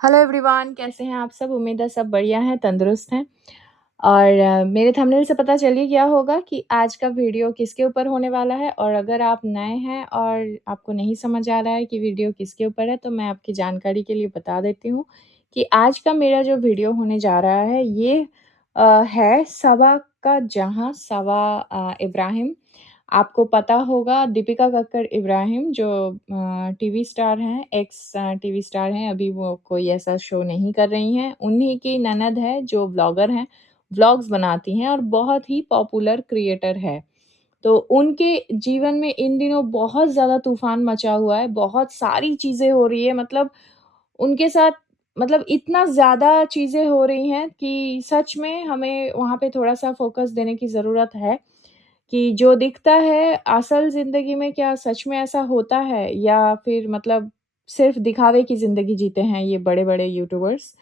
Hello everyone, कैसे हैं आप सब? उम्मीद है सब बढ़िया हैं, तंदुरुस्त हैं। और मेरे थंबनेल से पता चल ही गया होगा कि आज का वीडियो किसके ऊपर होने वाला है। और अगर आप नए हैं और आपको नहीं समझ आ रहा है कि वीडियो किसके ऊपर है, तो मैं आपकी जानकारी के लिए बता देती हूँ कि आज का मेरा जो वीडियो होने जा रहा है ये है सवा का जहाँ सवा इब्राहिम। आपको पता होगा दीपिका कक्कड़ इब्राहिम जो टीवी स्टार हैं, एक्स टीवी स्टार हैं, अभी वो कोई ऐसा शो नहीं कर रही हैं। उन्हीं की ननद है जो व्लॉगर हैं, व्लॉग्स बनाती हैं और बहुत ही पॉपुलर क्रिएटर है। तो उनके जीवन में इन दिनों बहुत ज़्यादा तूफ़ान मचा हुआ है, बहुत सारी चीज़ें हो रही है, मतलब उनके साथ मतलब इतना ज़्यादा चीज़ें हो रही हैं कि सच में हमें वहाँ पे थोड़ा-सा फ़ोकस देने की ज़रूरत है। कि जो दिखता है असल ज़िंदगी में क्या सच में ऐसा होता है या फिर मतलब सिर्फ़ दिखावे की ज़िंदगी जीते हैं ये बड़े-बड़े यूट्यूबर्स।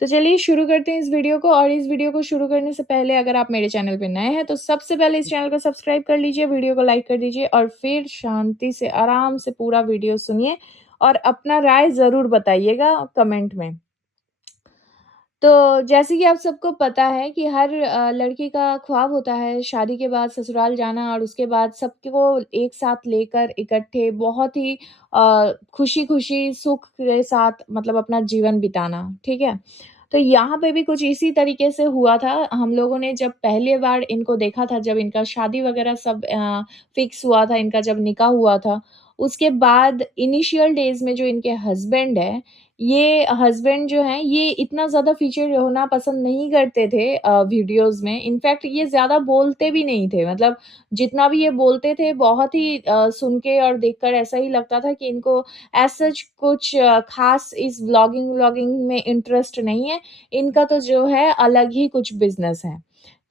तो चलिए शुरू करते हैं इस वीडियो को। और इस वीडियो को शुरू करने से पहले अगर आप मेरे चैनल पे नए हैं तो सबसे पहले इस चैनल को सब्सक्राइब कर लीजिए, वीडियो को लाइक कर दीजिए और फिर शांति से आराम से पूरा वीडियो सुनिए और अपना राय ज़रूर बताइएगा कमेंट में। तो जैसे कि आप सबको पता है कि हर लड़की का ख्वाब होता है शादी के बाद ससुराल जाना और उसके बाद सबको एक साथ लेकर इकट्ठे बहुत ही खुशी-खुशी सुख के साथ मतलब अपना जीवन बिताना, ठीक है? तो यहाँ पे भी कुछ इसी तरीके से हुआ था। हम लोगों ने जब पहली बार इनको देखा था, जब इनका शादी वगैरह सब फिक्स हुआ था, इनका जब निकाह हुआ था, उसके बाद इनिशियल डेज़ में जो इनके हस्बैंड हैं, ये हस्बैंड जो हैं, ये इतना ज़्यादा फ़ीचर होना पसंद नहीं करते थे वीडियोज़ में। इनफैक्ट ये ज़्यादा बोलते भी नहीं थे, मतलब जितना भी ये बोलते थे बहुत ही सुन के और देखकर ऐसा ही लगता था कि इनको एज़ सच कुछ ख़ास इस व्लॉगिंग में इंटरेस्ट नहीं है। इनका तो जो है अलग ही कुछ बिज़नेस है,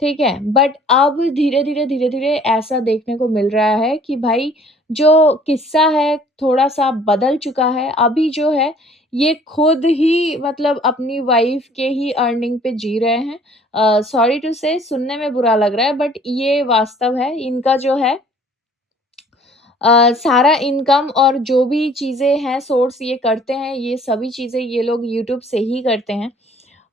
ठीक है? बट अब धीरे-धीरे ऐसा देखने को मिल रहा है कि भाई जो किस्सा है थोड़ा-सा बदल चुका है। अभी जो है ये खुद ही मतलब अपनी वाइफ़ के ही अर्निंग पे जी रहे हैं। सॉरी टू से सुनने में बुरा लग रहा है बट ये वास्तव है। इनका जो है सारा इनकम और जो भी चीज़ें हैं सोर्स ये करते हैं, ये सभी चीज़ें ये लोग यूट्यूब से ही करते हैं।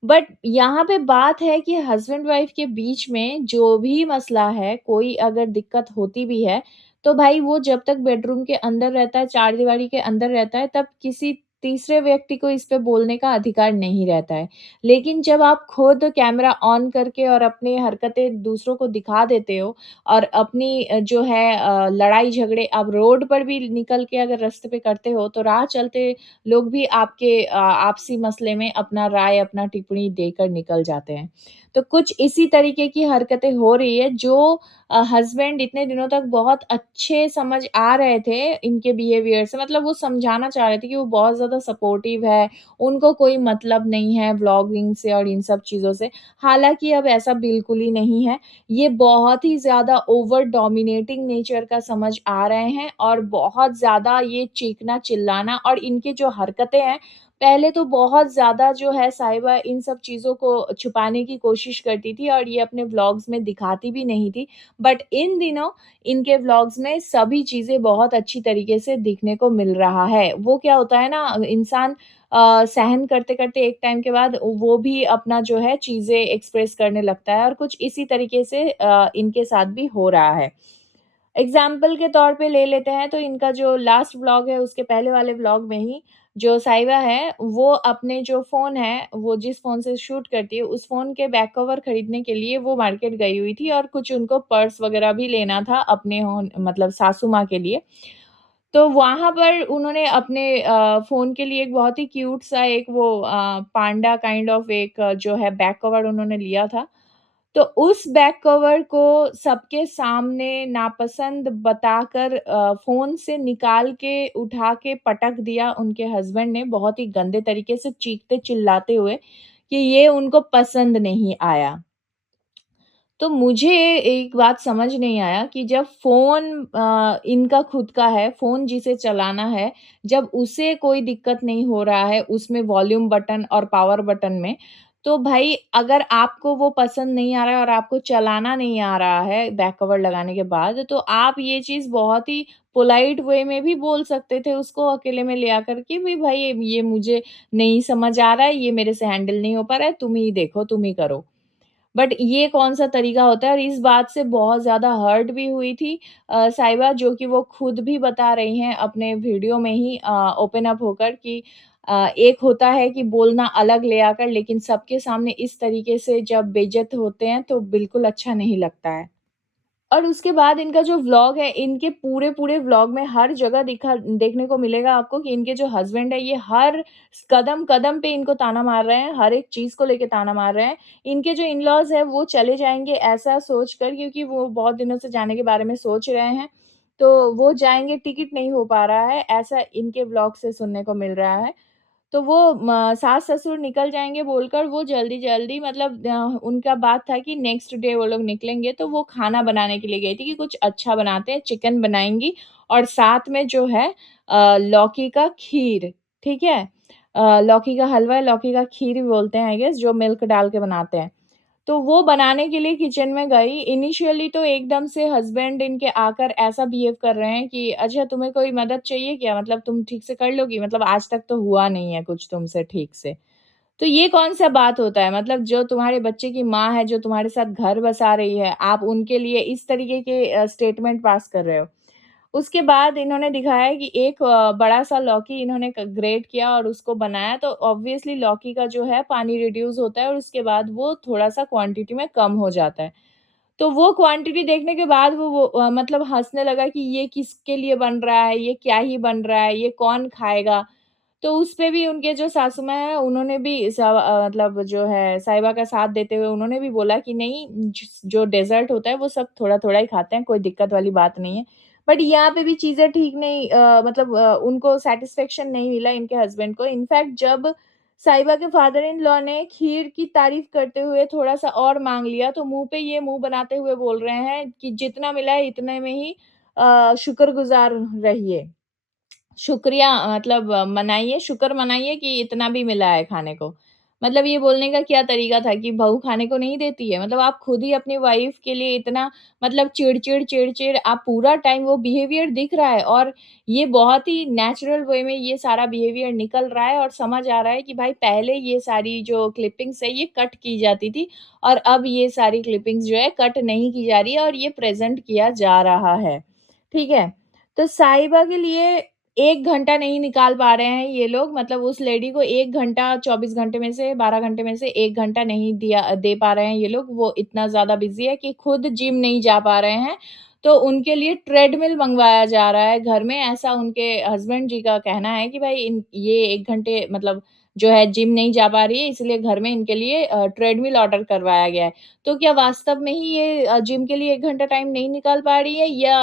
बट यहाँ पे बात है कि हस्बैंड वाइफ के बीच में जो भी मसला है, कोई अगर दिक्कत होती भी है, तो भाई वो जब तक बेडरूम के अंदर रहता है, चारदीवारी के अंदर रहता है, तब किसी तीसरे व्यक्ति को इस पे बोलने का अधिकार नहीं रहता है। लेकिन जब आप खुद कैमरा ऑन करके और अपनी हरकतें दूसरों को दिखा देते हो और अपनी जो है लड़ाई-झगड़े आप रोड पर भी निकल के अगर रास्ते पे करते हो, तो राह चलते लोग भी आपके आपसी मसले में अपना राय, अपना टिप्पणी देकर निकल जाते हैं। तो कुछ इसी तरीके की हरकतें हो रही है जो हस्बैंड इतने दिनों तक बहुत अच्छे समझ आ रहे थे इनके बिहेवियर से, मतलब वो समझाना चाह रहे थे कि वो बहुत ज़्यादा सपोर्टिव है, उनको कोई मतलब नहीं है व्लॉगिंग से और इन सब चीज़ों से। हालाँकि अब ऐसा बिल्कुल ही नहीं है। ये बहुत ही ज़्यादा ओवर डोमिनेटिंग नेचर का समझ आ रहे हैं और बहुत ज़्यादा ये चीखना-चिल्लाना और इनकी जो हरकतें हैं, पहले तो बहुत ज़्यादा जो है साहिबा इन सब चीज़ों को छुपाने की कोशिश करती थी और ये अपने व्लॉग्स में दिखाती भी नहीं थी। बट इन दिनों इनके व्लॉग्स में सभी चीज़ें बहुत अच्छी तरीके से दिखने को मिल रहा है। वो क्या होता है ना इंसान सहन करते-करते एक टाइम के बाद वो भी अपना जो है चीज़ें एक्सप्रेस करने लगता है और कुछ इसी तरीके से इनके साथ भी हो रहा है। एग्ज़ाम्पल के तौर पे ले लेते हैं तो इनका जो लास्ट व्लॉग है उसके पहले वाले व्लॉग में ही जो साहिबा है वो अपने जो फ़ोन है, वो जिस फ़ोन से शूट करती है उस फ़ोन के बैक कवर खरीदने के लिए वो मार्केट गई हुई थी और कुछ उनको पर्स वग़ैरह भी लेना था अपने होन मतलब सासू माँ के लिए। तो वहाँ पर उन्होंने अपने फ़ोन के लिए एक बहुत ही क्यूट सा एक वो पांडा काइंड ऑफ एक जो है बैक कवर उन्होंने लिया था। तो उस बैक कवर को सबके सामने नापसंद बताकर फ़ोन से निकाल के उठा के पटक दिया उनके हस्बैंड ने बहुत ही गंदे तरीके से चीखते-चिल्लाते हुए कि ये उनको पसंद नहीं आया। तो मुझे एक बात समझ नहीं आया कि जब फ़ोन इनका खुद का है, फ़ोन जिसे चलाना है, जब उसे कोई दिक्कत नहीं हो रहा है उसमें वॉल्यूम बटन और पावर बटन में, तो भाई अगर आपको वो पसंद नहीं आ रहा है और आपको चलाना नहीं आ रहा है बैक कवर लगाने के बाद, तो आप ये चीज़ बहुत ही पोलाइट वे में भी बोल सकते थे उसको अकेले में ले आकर के भी भाई ये मुझे नहीं समझ आ रहा है, ये मेरे से हैंडल नहीं हो पा रहा है, तुम ही देखो, तुम ही करो। बट ये कौन-सा तरीका होता है और इस बात से बहुत ज़्यादा हर्ट भी हुई थी साहिबा जो कि वो खुद भी बता रही हैं अपने वीडियो में ही ओपन अप होकर कि एक होता है कि बोलना अलग ले आकर लेकिन सबके सामने इस तरीके से जब बेइज़्ज़त होते हैं तो बिल्कुल अच्छा नहीं लगता है। और उसके बाद इनका जो व्लॉग है, इनके पूरे-पूरे व्लॉग में हर जगह दिखा देखने को मिलेगा आपको कि इनके जो हस्बैंड है, ये हर कदम-कदम पे इनको ताना मार रहे हैं, हर एक चीज़ को लेके ताना मार रहे हैं। इनके जो इन-लॉज़ हैं, वो चले जाएँगे ऐसा सोचकर क्योंकि वो बहुत दिनों से जाने के बारे में सोच रहे हैं, तो वो जाएँगे, टिकट नहीं हो पा रहा है, ऐसा इनके व्लॉग से सुनने को मिल रहा है। तो वो सास-ससुर निकल जाएँगे बोलकर वो जल्दी-जल्दी मतलब उनका बात था कि नेक्स्ट डे वो लोग निकलेंगे, तो वो खाना बनाने के लिए गई थी कि कुछ अच्छा बनाते हैं, चिकन बनाएँगी और साथ में जो है लौकी का खीर, ठीक है? लौकी का हलवा, लौकी का खीर भी बोलते हैं आई गेस जो मिल्क डाल के बनाते हैं। तो वो बनाने के लिए किचन में गई, इनिशियली तो एकदम से हस्बैंड इनके आकर ऐसा बिहेव कर रहे हैं कि अच्छा तुम्हें कोई मदद चाहिए क्या? मतलब तुम ठीक से कर लोगी? मतलब आज तक तो हुआ नहीं है कुछ तुमसे ठीक से। तो ये कौन-सा बात होता है? मतलब जो तुम्हारे बच्चे की माँ है, जो तुम्हारे साथ घर बसा रही है, आप उनके लिए इस तरीके के स्टेटमेंट पास कर रहे हो। उसके बाद इन्होंने दिखाया कि एक बड़ा-सा लौकी इन्होंने क ग्रेट किया और उसको बनाया तो ऑब्वियसली लौकी का जो है पानी रिड्यूस होता है और उसके बाद वो थोड़ा-सा क्वांटिटी में कम हो जाता है। तो वो क्वांटिटी देखने के बाद वो मतलब हँसने लगा कि ये किसके लिए बन रहा है? ये क्या ही बन रहा है? ये कौन खाएगा? तो उसपे भी उनके जो सासू माँ हैं, उन्होंने भी मतलब जो है साहिबा का साथ देते हुए उन्होंने भी बोला कि नहीं जो डेज़र्ट होता है वो सब थोड़ा-थोड़ा ही खाते हैं, कोई दिक्कत वाली बात नहीं है। बट यहाँ पे भी चीज़ें ठीक नहीं मतलब उनको सैटिस्फैक्शन नहीं मिला इनके हस्बैंड को। इनफैक्ट जब साहिबा के फादर इन लॉ ने खीर की तारीफ़ करते हुए थोड़ा-सा और माँग लिया, तो मुँह पे ये मुँह बनाते हुए बोल रहे हैं कि जितना मिला है इतने में ही शुक्रगुज़ार रहिए। शुक्रिया मतलब मनाइए, शुक्र मनाइए कि इतना भी मिला है खाने को। मतलब ये बोलने का क्या तरीका था कि बहू खाने को नहीं देती है? मतलब आप खुद ही अपनी वाइफ़ के लिए इतना मतलब चिड़-चिड़, चिड़-चिड़ आप पूरा टाइम वो बिहेवियर दिख रहा है और ये बहुत ही नेचुरल वे में ये सारा बिहेवियर निकल रहा है और समझ आ रहा है कि भाई पहले ये सारी जो क्लिपिंग्स है ये कट की जाती थी और अब ये सारी क्लिपिंग्स जो है कट नहीं की जा रही है और ये प्रेज़ेंट किया जा रहा है। ठीक है? तो साहिबा के लिए 1 घंटा नहीं निकाल पा रहे हैं ये लोग मतलब उस लेडी को 1 घंटा 24 घंटे में से 12 घंटे में से 1 घंटा नहीं दे पा रहे हैं ये लोग। वो इतना ज़्यादा बिज़ी है कि खुद जिम नहीं जा पा रहे हैं। तो उनके लिए ट्रेडमिल मँगवाया जा रहा है घर में, ऐसा उनके हस्बैंड जी का कहना है कि भाई ये 1 घंटे मतलब जो है जिम नहीं जा पा रही है इसलिए घर में इनके लिए ट्रेडमिल ऑर्डर करवाया गया है। तो क्या वास्तव में ही ये जिम के लिए 1 घंटा टाइम नहीं निकाल पा रही है या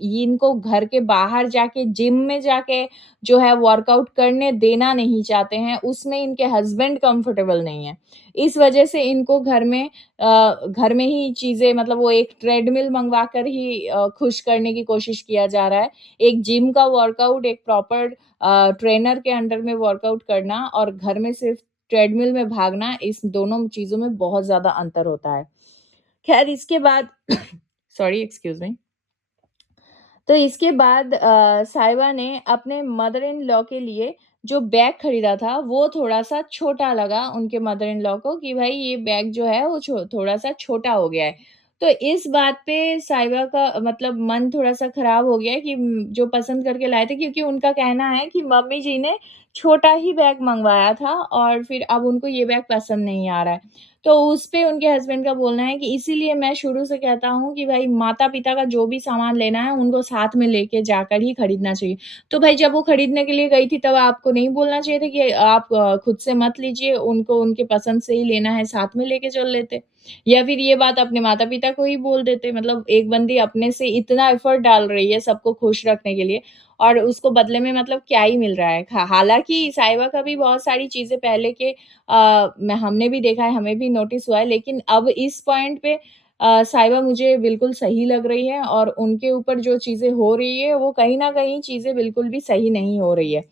ये इनको घर के बाहर जाके जिम में जाके जो है वर्कआउट करने देना नहीं चाहते हैं, उसमें इनके हस्बैंड कंफर्टेबल नहीं है। इस वजह से इनको घर में ही चीज़ें मतलब वो एक ट्रेडमिल मँगवा कर ही खुश करने की कोशिश किया जा रहा है। एक जिम का वर्कआउट एक प्रॉपर ट्रेनर के अंडर में वर्कआउट करना और घर में सिर्फ ट्रेडमिल में भागना, इस दोनों चीज़ों में बहुत ज़्यादा अंतर होता है। ख़ैर इसके बाद सॉरी एक्सक्यूज़ मी। तो इसके बाद साहिबा ने अपने मदर इन लॉ के लिए जो बैग खरीदा था, वो थोड़ा-सा छोटा लगा उनके मदर इन लॉ को कि भाई ये बैग जो है वो थोड़ा-सा छोटा हो गया है। तो इस बात पे साहिबा का मतलब मन थोड़ा-सा खराब हो गया कि जो पसंद करके लाए थे क्योंकि उनका कहना है कि मम्मी जी ने छोटा ही बैग मँगवाया था और फिर अब उनको ये बैग पसंद नहीं आ रहा है। तो उस पे उनके हस्बैंड का बोलना है कि इसीलिए मैं शुरू से कहता हूँ कि भाई माता-पिता का जो भी सामान लेना है, उनको साथ में लेके जाकर ही खरीदना चाहिए। तो भाई जब वो खरीदने के लिए गई थी तब आपको नहीं बोलना चाहिए था कि आप खुद से मत लीजिए, उनको उनके पसंद से ही लेना है, साथ में लेके चल लेते। या फिर ये बात अपने माता-पिता को ही बोल देते, मतलब एक बंदी अपने से इतना एफर्ट डाल रही है सबको खुश रखने के लिए और उसको बदले में मतलब क्या ही मिल रहा है। हालाँकि साहिबा का भी बहुत सारी चीज़ें पहले के मैं हमने भी देखा है, हमें भी नोटिस हुआ है, लेकिन अब इस पॉइंट पे साहिबा मुझे बिल्कुल सही लग रही है और उनके ऊपर जो चीज़ें हो रही है, वो कहीं न कहीं चीज़ें बिल्कुल भी सही नहीं हो रही है।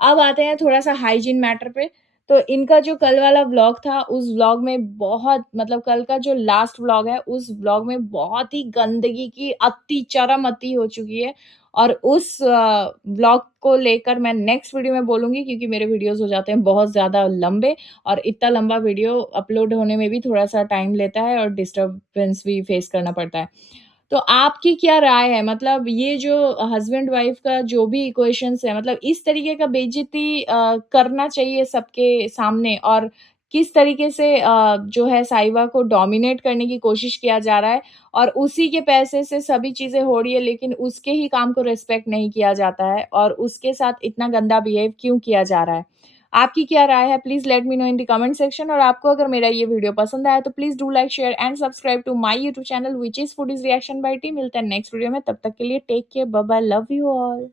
अब आते हैं थोड़ा-सा हाइजीन मैटर पे। तो इनका जो कल वाला व्लॉग था, उस व्लॉग में बहुत मतलब कल का जो लास्ट व्लॉग है, उस व्लॉग में बहुत ही गंदगी की अति चरम अति हो चुकी है और उस व्लॉग को लेकर मैं नेक्स्ट वीडियो में बोलूँगी क्योंकि मेरे वीडियोज़ हो जाते हैं बहुत ज़्यादा लंबे और इतना लंबा वीडियो अपलोड होने में भी थोड़ा-सा टाइम लेता है और डिस्टर्बेंस भी फेस करना पड़ता है। तो आपकी क्या राय है? मतलब ये जो हस्बैंड वाइफ का जो भी इक्वेशंस है मतलब इस तरीके का बेइज़्ज़ती करना चाहिए सबके सामने और किस तरीके से जो है साहिबा को डोमिनेट करने की कोशिश किया जा रहा है और उसी के पैसे से सभी चीज़ें हो रही है लेकिन उसके ही काम को रिस्पेक्ट नहीं किया जाता है और उसके साथ इतना गंदा बिहेव क्यों किया जा रहा है? आपकी क्या राय है? Please let me know in the comment section और आपको अगर मेरा ये वीडियो पसंद आया तो please do like, share and subscribe to my YouTube channel which is foodies reaction by T. मिलते हैं नेक्स्ट वीडियो में, तब तक के लिए take care, bye bye, love you all.